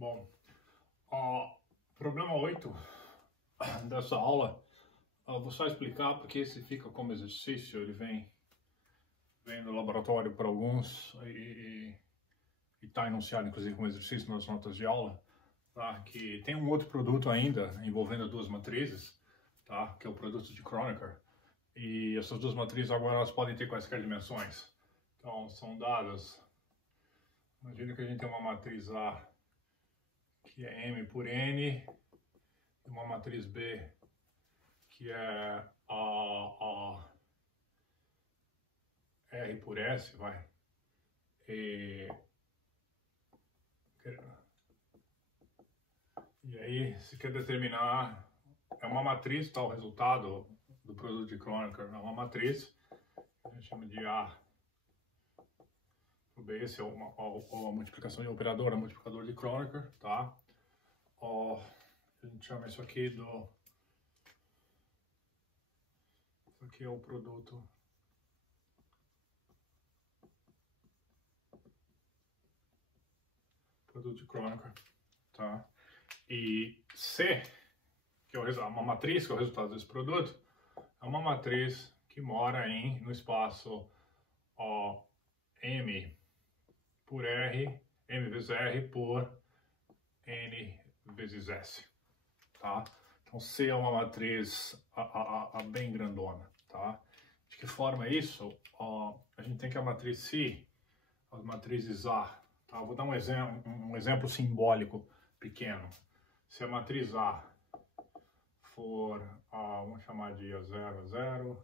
Bom, problema 8 dessa aula, vou só explicar porque esse fica como exercício, ele vem do laboratório para alguns e está enunciado inclusive como exercício nas notas de aula, tá? Que tem um outro produto ainda envolvendo duas matrizes, tá? Que é o produto de Kronecker, e essas duas matrizes agora elas podem ter quaisquer dimensões, então são dadas. Imagina que a gente tem uma matriz A que é M por N, e uma matriz B que é R por S, vai. E aí, se quer determinar, é uma matriz, tá? O resultado do produto de Kronecker é uma matriz, a gente chama de A. O B, esse é a multiplicação de operador, multiplicador de Kronecker, tá? A gente chama isso aqui isso aqui é o produto de Kronecker, tá? E C, que é uma matriz, que é o resultado desse produto, é uma matriz que mora no espaço M por R, M vezes R por N vezes S, tá? Então C é uma matriz bem grandona, tá? De que forma é isso? A gente tem que a matriz C, as matrizes A, tá? Vou dar um exemplo simbólico pequeno. Se a matriz A for, vamos chamar de A0, A0,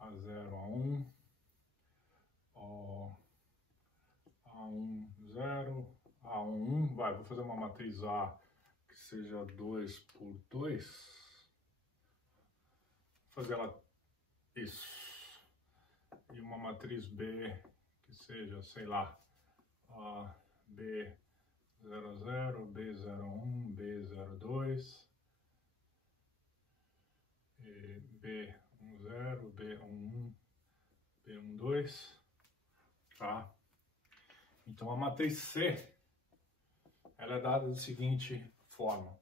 A0, A1, A1, 0, A1, 1, vou fazer uma matriz A que seja 2 por 2, vou fazer ela isso, e uma matriz B que seja, sei lá, B00, B01, B02, B10, B11, B12, tá? Então a matriz C, ela é dada da seguinte forma.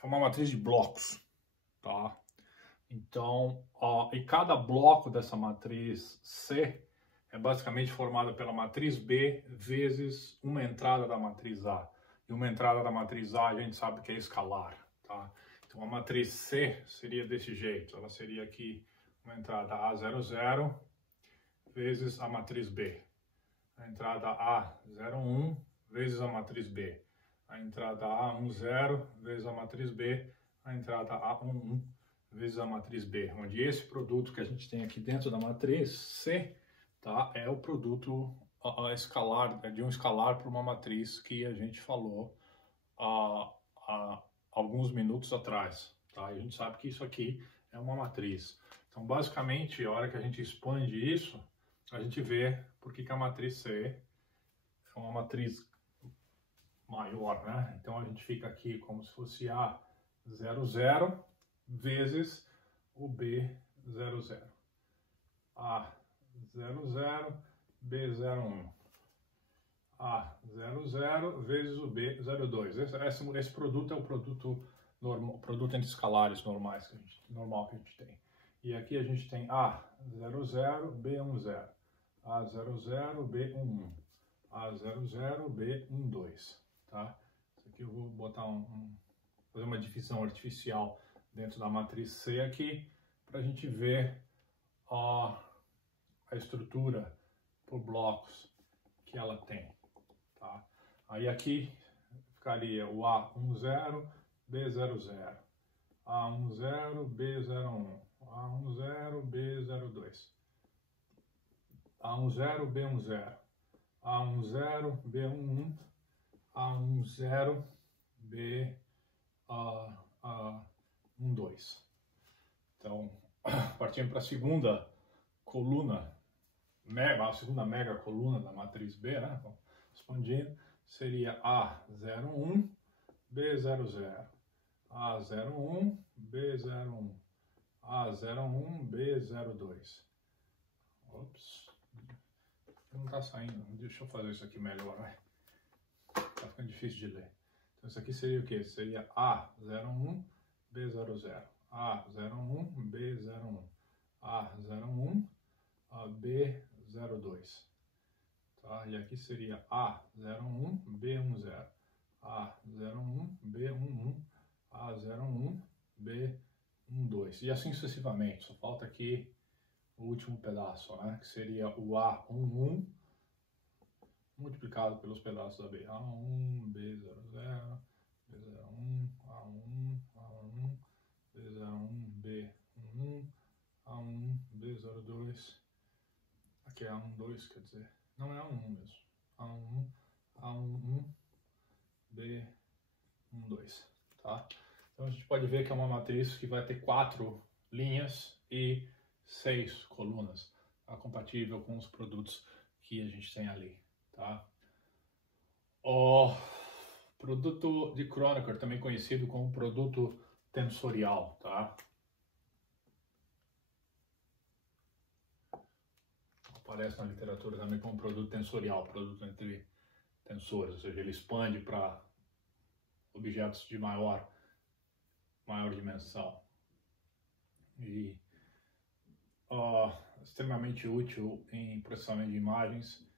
É uma matriz de blocos, tá? Então, e cada bloco dessa matriz C é basicamente formada pela matriz B vezes uma entrada da matriz A. E uma entrada da matriz A a gente sabe que é escalar, tá? Então a matriz C seria desse jeito, ela seria aqui uma entrada A00 vezes a matriz B. A entrada A01 vezes a matriz B. A entrada A10 vezes a matriz B. A entrada A11 vezes a matriz B, onde esse produto que a gente tem aqui dentro da matriz C, tá, é o produto escalar, de um escalar para uma matriz que a gente falou há alguns minutos atrás, tá? E a gente sabe que isso aqui é uma matriz. Então, basicamente, a hora que a gente expande isso, a gente vê por que a matriz C é uma matriz maior, né? Então, a gente fica aqui como se fosse A00 vezes o B00. A00, B01. A00 vezes o B02. Esse produto é o produto normal, produto entre escalares normais que a gente tem. E aqui a gente tem A00, B10, A00, B11, A00, B12, tá? Isso aqui eu vou botar fazer uma divisão artificial dentro da matriz C aqui, para a gente ver a estrutura por blocos que ela tem, tá? Aí aqui ficaria o A10, B00, A10, B01, A10, B02, A10, B10, A10, B11, A10, B12. Então, partindo para a segunda coluna, a segunda mega coluna da matriz B, né? Então, expandindo, seria A01, B00, A01, B01, A01, B02. Ops, não tá saindo. Deixa eu fazer isso aqui melhor, vai. Tá ficando difícil de ler. Então isso aqui seria o quê? Seria A01, B00. A01, B01. A01, B02. Tá? E aqui seria A01, B10. A01, B11. A01, B12. E assim sucessivamente. Só falta aqui o último pedaço, né? Que seria o A11 multiplicado pelos pedaços da B. A1, B00, B01, A1, A1, B01, B11, A1, B02. Aqui é A12, quer dizer. Não é A1 mesmo. A1, A11, B12. Tá? Então a gente pode ver que é uma matriz que vai ter 4 linhas e 6 colunas. Tá? Compatível com os produtos que a gente tem ali. Tá? O produto de Kronecker, também conhecido como produto tensorial, tá? Aparece na literatura também como produto tensorial, produto entre tensores, ou seja, ele expande para objetos de maior dimensão. E extremamente útil em processamento de imagens,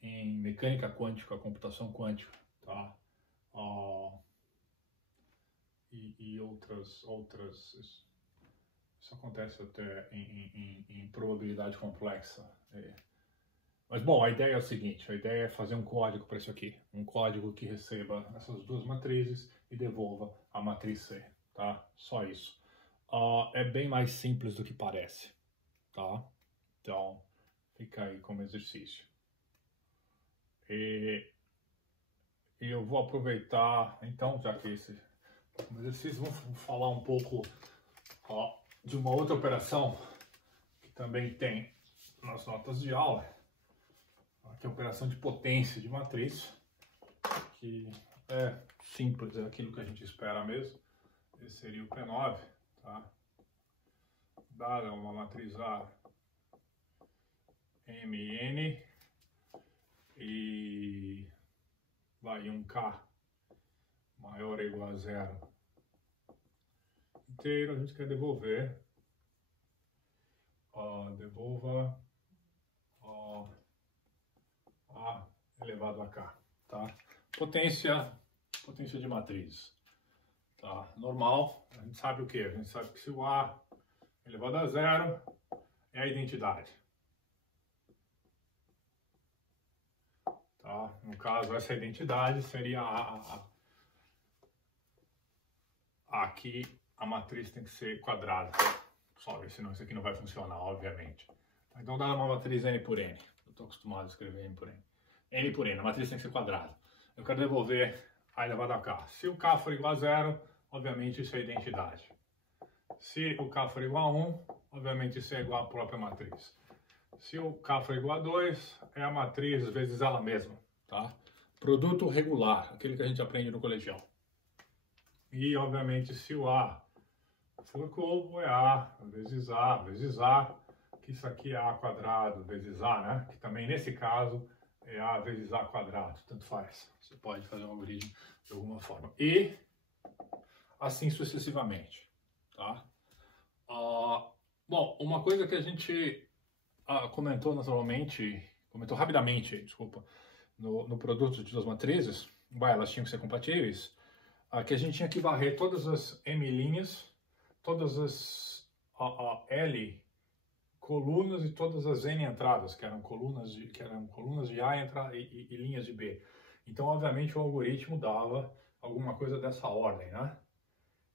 em mecânica quântica, computação quântica, tá? E outras. Isso acontece até em probabilidade complexa. Mas, bom, a ideia é o seguinte, a ideia é fazer um código para isso aqui. Um código que receba essas duas matrizes e devolva a matriz C, tá? Só isso. É bem mais simples do que parece, tá? Então, fica aí como exercício. E eu vou aproveitar, então, já que esse exercício, vamos falar um pouco de uma outra operação que também tem nas notas de aula, que é a operação de potência de matriz, que é simples, é aquilo que a gente espera mesmo. Esse seria o P9, tá? Dada uma matriz A, M e N, e vai um K maior ou igual a 0 inteiro, a gente quer devolver, devolva A elevado a K, tá? Potência de matriz, tá? Normal, a gente sabe o que? A gente sabe que se o A elevado a 0 é a identidade. Tá? No caso, essa identidade seria aqui a matriz tem que ser quadrada. Só, senão isso aqui não vai funcionar, obviamente. Então, dá uma matriz N por N. Eu estou acostumado a escrever N por N. N por N, a matriz tem que ser quadrada. Eu quero devolver A elevado a K. Se o K for igual a 0, obviamente isso é identidade. Se o K for igual a 1, obviamente isso é igual à própria matriz. Se o K for igual a 2, é a matriz vezes ela mesma, tá? Produto regular, aquele que a gente aprende no colegial. E, obviamente, se o A for cubo, é A vezes A, que isso aqui é A quadrado vezes A, né? Que também, nesse caso, é A vezes A quadrado, tanto faz. Você pode fazer um algoritmo de alguma forma. E, assim sucessivamente, tá? Bom, uma coisa que a gente comentou rapidamente, desculpa, no produto de duas matrizes, elas tinham que ser compatíveis, que a gente tinha que varrer todas as M linhas, todas as L colunas e todas as N entradas, que eram colunas de A e linhas de B. Então, obviamente, o algoritmo dava alguma coisa dessa ordem, né?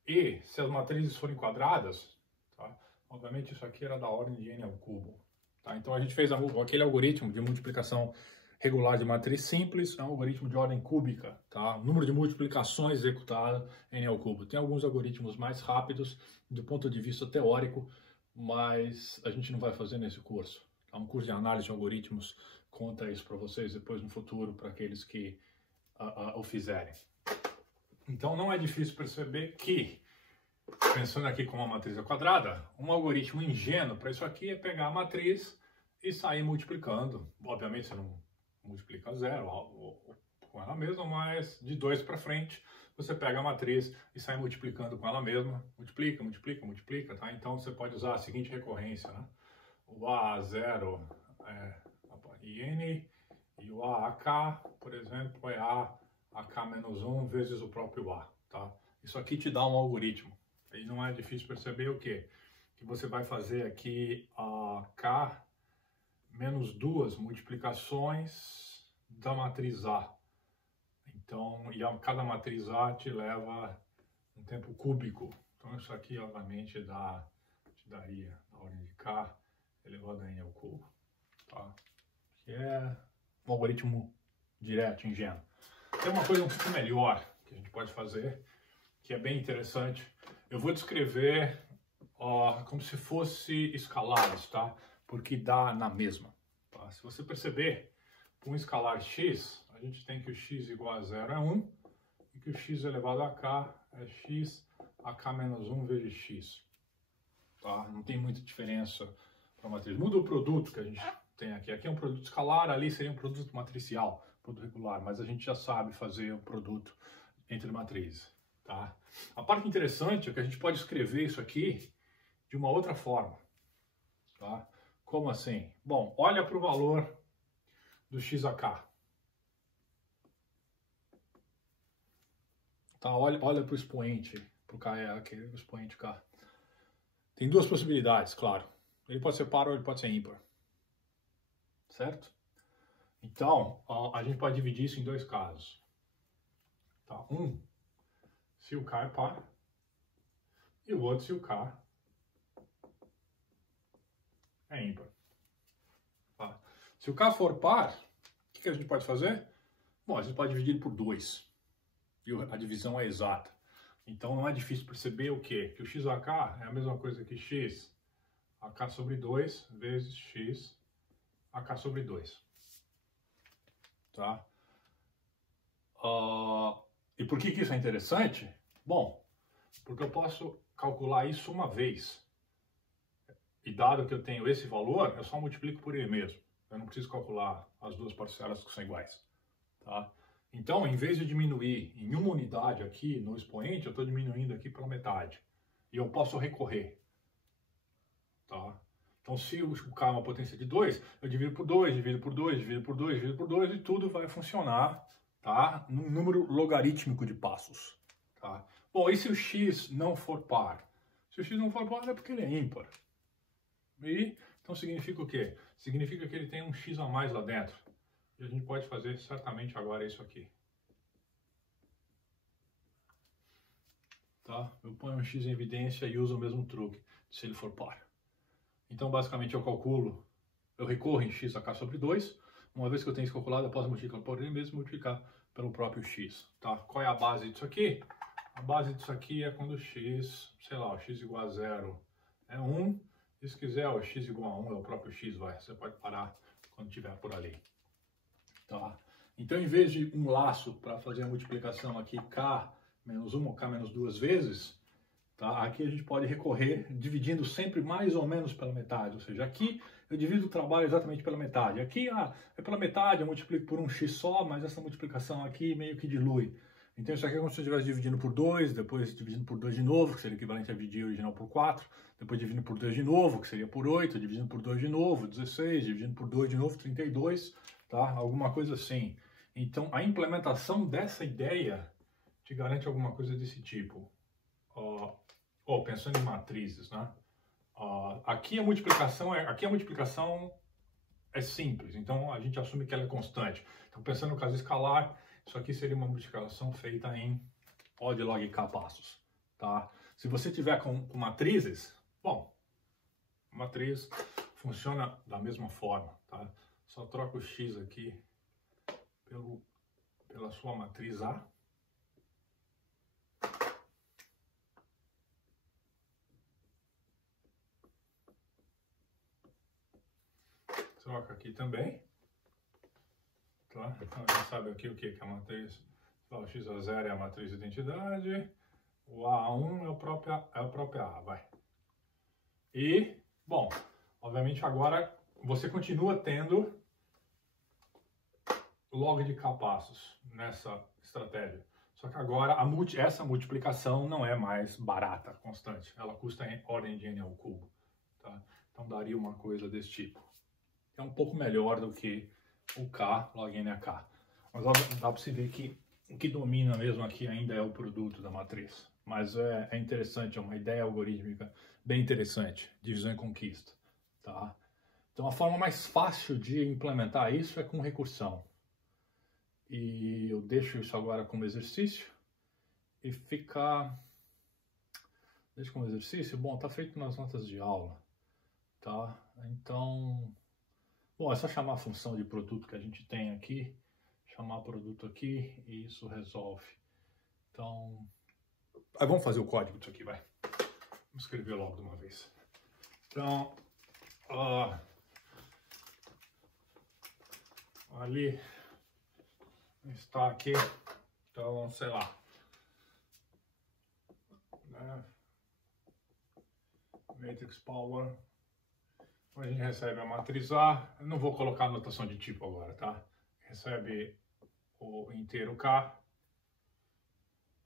E se as matrizes forem quadradas, tá? Obviamente isso aqui era da ordem de N ao cubo. Tá? Então a gente fez aquele algoritmo de multiplicação regular de matriz simples, é um algoritmo de ordem cúbica, tá? O número de multiplicações executadas N ao cubo. Tem alguns algoritmos mais rápidos do ponto de vista teórico, mas a gente não vai fazer nesse curso. Tá? Um curso de análise de algoritmos conta isso para vocês depois no futuro, para aqueles que o fizerem. Então não é difícil perceber que, pensando aqui como uma matriz quadrada, um algoritmo ingênuo para isso aqui é pegar a matriz e sair multiplicando. Obviamente você não multiplica zero com ela mesma, mas de 2 para frente você pega a matriz e sai multiplicando com ela mesma. Multiplica, multiplica, multiplica, tá? Então você pode usar a seguinte recorrência, né? O A0 é IN e o AK, por exemplo, é AK-1 vezes o próprio A, tá? Isso aqui te dá um algoritmo. E não é difícil perceber o quê? Que você vai fazer aqui K menos 2 multiplicações da matriz A. Então, e cada matriz A te leva um tempo cúbico. Então, isso aqui, obviamente, te daria na ordem de K elevado a N ao cubo. Tá? Que é um algoritmo direto, ingênuo. Tem uma coisa um pouco melhor que a gente pode fazer, que é bem interessante. Eu vou descrever como se fosse escalares, tá? Porque dá na mesma. Tá? Se você perceber, com um escalar x, a gente tem que o x igual a 0 é 1, e que o x elevado a k é x a k menos 1 vezes x. Tá? Não tem muita diferença para a matriz. Muda o produto que a gente tem aqui. Aqui é um produto escalar, ali seria um produto matricial, produto regular, mas a gente já sabe fazer o produto entre matrizes. Tá? A parte interessante é que a gente pode escrever isso aqui de uma outra forma. Tá? Como assim? Bom, olha para o valor do x a k. Tá? Olha para o expoente, para o k é aquele expoente k. Tem duas possibilidades, claro. Ele pode ser par ou ele pode ser ímpar. Certo? Então, a gente pode dividir isso em dois casos. Tá? Um, se o k é par, e o outro se o k é ímpar. Tá? Se o k for par, o que a gente pode fazer? Bom, a gente pode dividir por 2. E a divisão é exata. Então não é difícil perceber o quê? Que o x a k é a mesma coisa que x a k sobre 2 vezes x a k sobre 2. Tá? E por que isso é interessante? Bom, porque eu posso calcular isso uma vez. E dado que eu tenho esse valor, eu só multiplico por ele mesmo. Eu não preciso calcular as duas parcelas que são iguais. Tá? Então, em vez de diminuir em uma unidade aqui no expoente, eu estou diminuindo aqui pela metade. E eu posso recorrer. Tá? Então, se o k é uma potência de 2, eu divido por 2, divido por 2, divido por 2, divido por 2, e tudo vai funcionar, tá? Num número logarítmico de passos. Tá? Bom, e se o x não for par? Se o x não for par é porque ele é ímpar. E, então significa o quê? Significa que ele tem um x a mais lá dentro. E a gente pode fazer certamente agora isso aqui. Tá? Eu ponho um x em evidência e uso o mesmo truque, se ele for par. Então, basicamente, eu recorro em x a k sobre 2. Uma vez que eu tenho isso calculado, eu posso multiplicar por ele mesmo e multiplicar pelo próprio x. Tá? Qual é a base disso aqui? A base disso aqui é quando o x, sei lá, o x igual a 0 é 1. E se quiser, o x igual a 1 é o próprio x, vai. Você pode parar quando estiver por ali. Tá? Então, em vez de um laço para fazer a multiplicação aqui, k menos 1 ou k menos 2 vezes, tá? Aqui a gente pode recorrer dividindo sempre mais ou menos pela metade. Ou seja, aqui eu divido o trabalho exatamente pela metade. Aqui é pela metade, eu multiplico por um x só, mas essa multiplicação aqui meio que dilui. Então isso aqui é como se eu estivesse dividindo por 2, depois dividindo por 2 de novo, que seria equivalente a dividir o original por 4, depois dividindo por 2 de novo, que seria por 8, dividindo por 2 de novo, 16, dividindo por 2 de novo, 32, tá? Alguma coisa assim. Então a implementação dessa ideia te garante alguma coisa desse tipo. Pensando em matrizes, né? Aqui a multiplicação é simples, então a gente assume que ela é constante. Então, pensando no caso escalar, isso aqui seria uma multiplicação feita em O de log k passos. Tá? Se você tiver com matrizes, bom, a matriz funciona da mesma forma. Tá? Só troca o x aqui pela sua matriz A. Troca aqui também. Tá? Então a gente sabe aqui o que é a matriz. O x a 0 é a matriz de identidade. O A1 é o próprio A, vai. E, bom, obviamente agora você continua tendo log de K passos nessa estratégia. Só que agora essa multiplicação não é mais barata, constante. Ela custa em ordem de n ao cubo. Tá? Então daria uma coisa desse tipo. É um pouco melhor do que o K log n a K. Mas dá para se ver que o que domina mesmo aqui ainda é o produto da matriz. Mas é interessante, é uma ideia algorítmica bem interessante, divisão e conquista. Tá? Então a forma mais fácil de implementar isso é com recursão. E eu deixo isso agora como exercício e fica... Deixa como exercício? Bom, tá feito nas notas de aula. Tá? Então... Bom, é só chamar a função de produto que a gente tem aqui, chamar produto aqui e isso resolve. Então, vamos fazer o código disso aqui, vai. Vamos escrever logo de uma vez. Então, ali está aqui, então, sei lá. Né? Matrix Power. A gente recebe a matriz A, eu não vou colocar a notação de tipo agora, tá? Recebe o inteiro K.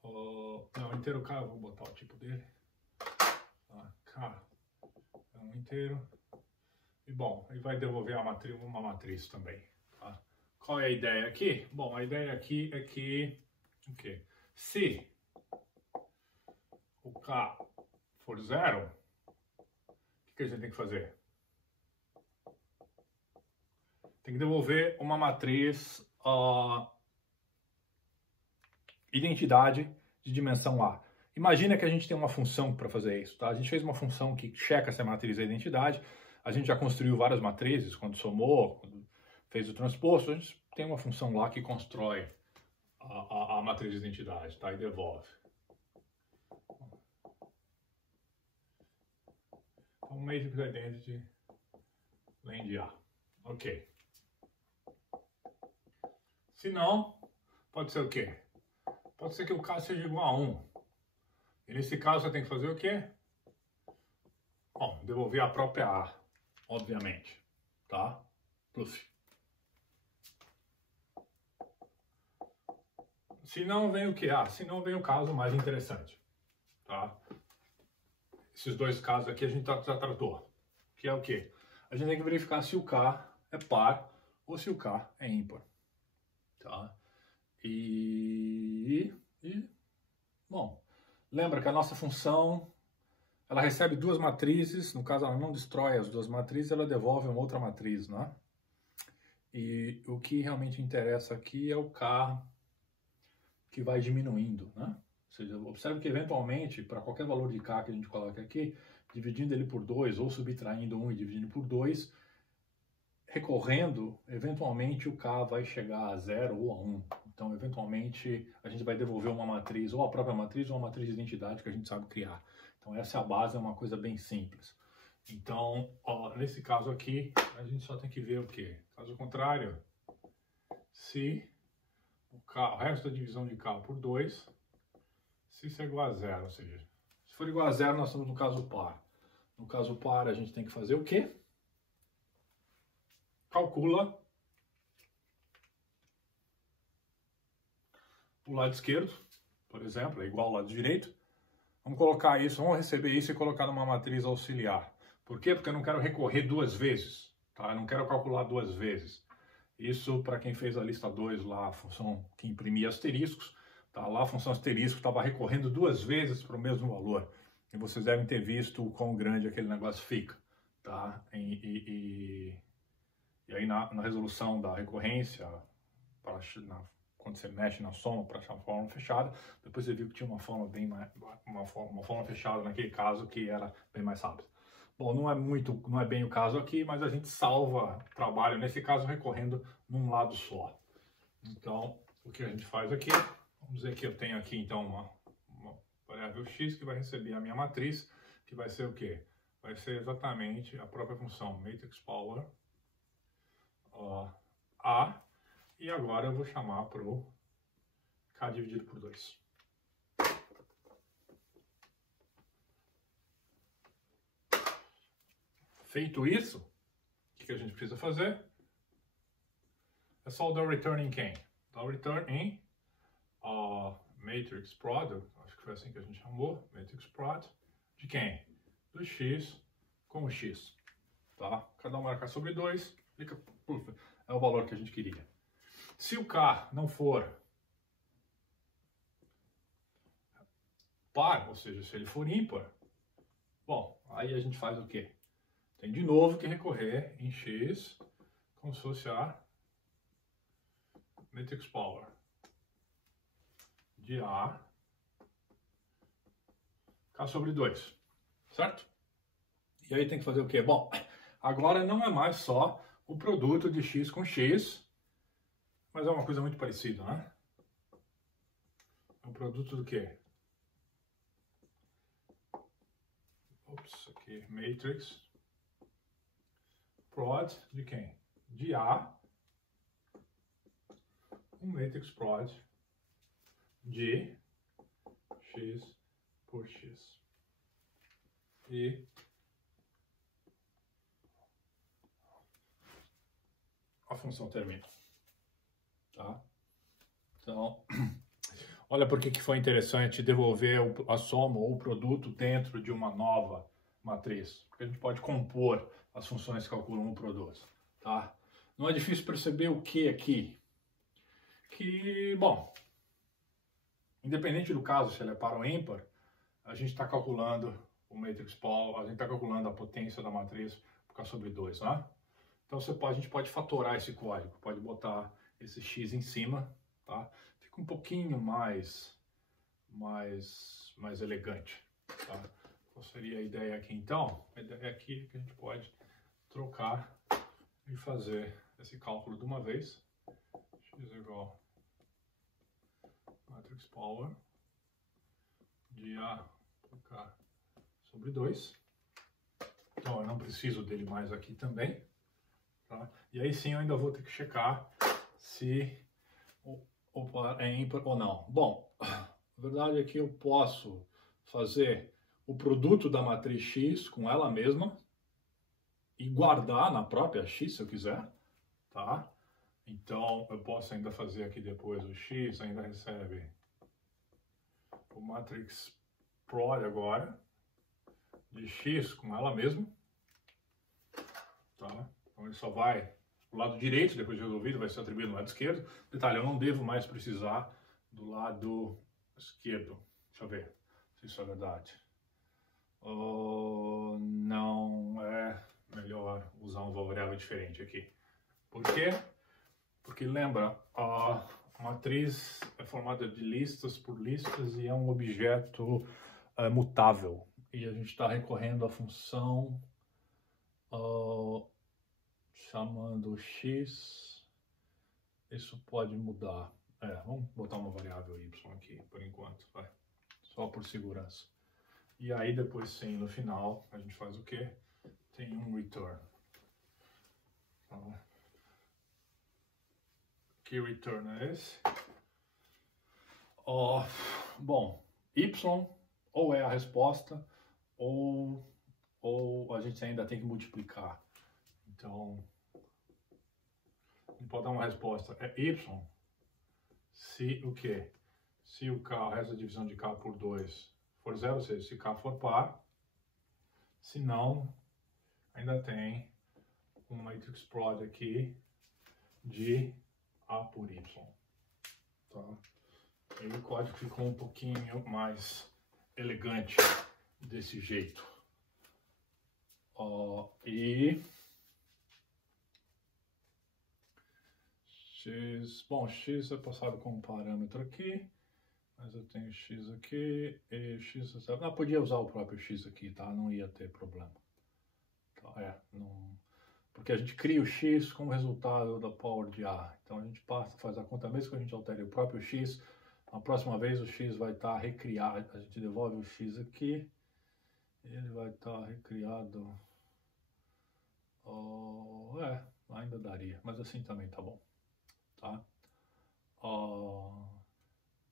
Não, inteiro K, eu vou botar o tipo dele. K é um inteiro. E bom, ele vai devolver uma matriz também. Tá? Qual é a ideia aqui? Bom, a ideia aqui é que se o K for 0, o que a gente tem que fazer? Tem que devolver uma matriz identidade de dimensão A. Imagina que a gente tem uma função para fazer isso, tá? A gente fez uma função que checa se a matriz é identidade. A gente já construiu várias matrizes, quando somou, quando fez o transposto. A gente tem uma função lá que constrói a matriz de identidade, tá? E devolve. Então, Matrix Identity len A. Ok. Se não, pode ser o quê? Pode ser que o K seja igual a 1. E nesse caso você tem que fazer o quê? Bom, devolver a própria A, obviamente. Tá? Plus. Se não, vem o quê? Se não, vem o caso mais interessante. Tá? Esses dois casos aqui a gente já tratou. Que é o quê? A gente tem que verificar se o K é par ou se o K é ímpar. Tá? Bom, lembra que a nossa função, ela recebe duas matrizes, no caso ela não destrói as duas matrizes, ela devolve uma outra matriz, né? E o que realmente interessa aqui é o K que vai diminuindo, né? Ou seja, observe que eventualmente, para qualquer valor de K que a gente coloca aqui, dividindo ele por 2 ou subtraindo 1 e dividindo por 2, recorrendo, eventualmente o K vai chegar a 0 ou a 1. Então, eventualmente, a gente vai devolver uma matriz, ou a própria matriz, ou uma matriz de identidade que a gente sabe criar. Então, essa é a base, é uma coisa bem simples. Então, nesse caso aqui, a gente só tem que ver o quê? Caso contrário, se o resto da divisão de K por 2, se isso é igual a 0, ou seja, se for igual a 0, nós estamos no caso par. No caso par, a gente tem que fazer o quê? Calcula o lado esquerdo, por exemplo, é igual ao lado direito. Vamos colocar isso, vamos receber isso e colocar numa matriz auxiliar. Por quê? Porque eu não quero recorrer duas vezes, tá? Eu não quero calcular duas vezes. Isso para quem fez a lista 2 lá, a função que imprimia asteriscos, tá? Lá a função asterisco estava recorrendo duas vezes para o mesmo valor. E vocês devem ter visto o quão grande aquele negócio fica, tá? E aí na resolução da recorrência, quando você mexe na soma para achar uma fórmula fechada, depois você viu que tinha uma fórmula uma fórmula fechada naquele caso que era bem mais rápida. Bom, não é bem o caso aqui, mas a gente salva trabalho nesse caso recorrendo num lado só. Então, o que a gente faz aqui, vamos dizer que eu tenho aqui então uma variável x que vai receber a minha matriz, que vai ser o quê? Vai ser exatamente a própria função matrix power A, e agora eu vou chamar para o K dividido por 2. Feito isso, o que que a gente precisa fazer? É só dar return em quem? Dar return em matrix product, acho que foi assim que a gente chamou, matrix product, de quem? Do x com o x, tá? Cada um marcar sobre 2, fica, é o valor que a gente queria. Se o k não for par, ou seja, se ele for ímpar, bom, aí a gente faz o quê? Tem de novo que recorrer em x como se fosse a matrix power de A K sobre 2, certo? E aí tem que fazer o quê? Bom, agora não é mais só o produto de x com x, mas é uma coisa muito parecida, né? É o produto do quê? Ops, aqui, matrix prod de quem? De A, um matrix prod de x por x. E a função termina. Tá? Então, olha por que foi interessante devolver a soma ou o produto dentro de uma nova matriz. Porque a gente pode compor as funções que calculam o produto. Tá? Não é difícil perceber o que aqui? Que, bom, independente do caso, se ele é par ou ímpar, a gente está calculando o matrix power, a gente está calculando a potência da matriz por K sobre 2, né? Então a gente pode fatorar esse código, pode botar esse x em cima, tá? Fica um pouquinho mais elegante, tá? Qual seria a ideia aqui então? A ideia aqui é que a gente pode trocar e fazer esse cálculo de uma vez. X igual matrix power de A por K sobre 2. Então eu não preciso dele mais aqui também. Tá? E aí sim eu ainda vou ter que checar se é ímpar ou não. Bom, a verdade é que eu posso fazer o produto da matriz X com ela mesma e guardar na própria X se eu quiser. Tá? Então eu posso ainda fazer aqui depois o X, ainda recebe o matrix prod agora de X com ela mesma. Tá? Então ele só vai do lado direito, depois de resolvido, vai ser atribuído no lado esquerdo. Detalhe, eu não devo mais precisar do lado esquerdo. Deixa eu ver se isso é verdade. Não é melhor usar uma variável diferente aqui. Por quê? Porque lembra, a matriz é formada de listas por listas e é um objeto mutável. E a gente está recorrendo à função chamando x, isso pode mudar. Vamos botar uma variável y aqui por enquanto, vai, só por segurança. E aí depois sim, no final, a gente faz o quê? Tem um return. Então, que return é esse? Bom, y ou é a resposta, ou a gente ainda tem que multiplicar. Então, a gente pode dar uma resposta. É y se o quê? Se o k, o resto da divisão de k por 2 for 0, ou seja, se k for par. Se não, ainda tem um matrix prod aqui de a por y. Tá? E o código ficou um pouquinho mais elegante desse jeito. X, bom, x é passado como um parâmetro aqui, mas eu tenho x aqui e x, podia usar o próprio x aqui, tá? Não ia ter problema. Tá, não, porque a gente cria o x como resultado da power de A. Então a gente faz a conta, mesmo que a gente altere o próprio x, na próxima vez o x vai estar recriado, a gente devolve o x aqui, ele vai estar recriado, ainda daria, mas assim também tá bom. Tá?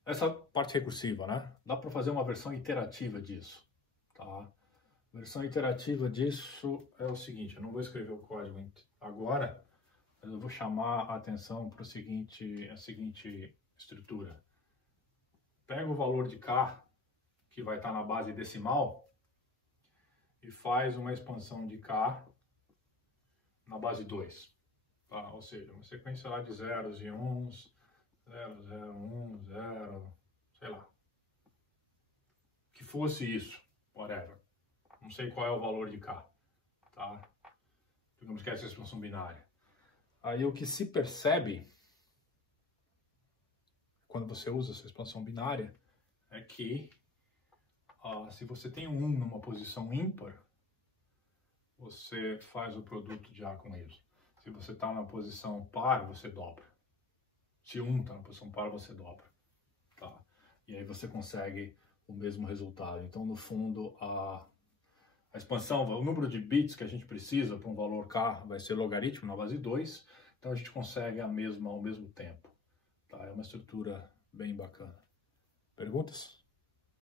Essa parte recursiva, né? Dá para fazer uma versão iterativa disso, tá? A versão iterativa disso é o seguinte, eu não vou escrever o código agora, mas eu vou chamar a atenção para a seguinte estrutura. Pega o valor de K, que vai estar na base decimal, e faz uma expansão de K na base 2. Tá? Ou seja, uma sequência lá de zeros e uns, 0, 0, 1, 0, sei lá. Que fosse isso, whatever. Não sei qual é o valor de K. Tá? Digamos que essa é a expansão binária. Aí o que se percebe, quando você usa essa expansão binária, é que se você tem um 1 numa posição ímpar, você faz o produto de A com Y. Se você está na posição par, você dobra. Se 1 está na posição par, você dobra. Tá? E aí você consegue o mesmo resultado. Então, no fundo, a expansão, o número de bits que a gente precisa para um valor K vai ser logaritmo na base 2. Então, a gente consegue a mesma ao mesmo tempo. Tá? É uma estrutura bem bacana. Perguntas?